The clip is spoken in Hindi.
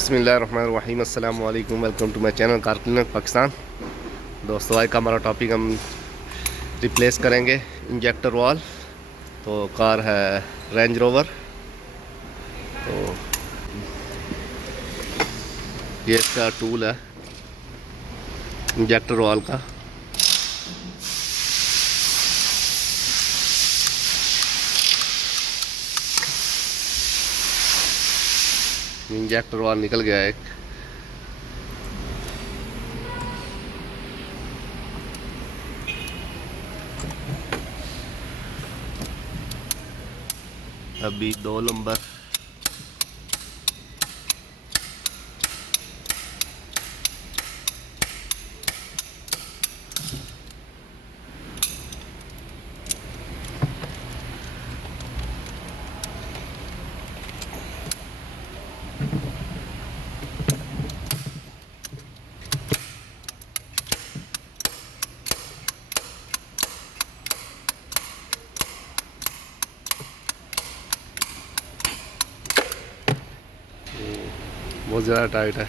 बिस्मिल्लाहिर्रहमानिर्रहीम अस्सलाम वालेकुम। Welcome to my channel car cleaner Pakistan. दोस्तों, आज का हमारा टॉपिक हम रिप्लेस करेंगे इंजेक्टर वाल। तो कार है रेंज रोवर। तो ये इसका टूल है इंजेक्टर वाल का। इंजेक्टर वाल निकल गया एक। अभी 2 नंबर बहुत ज़्यादा टाइट है।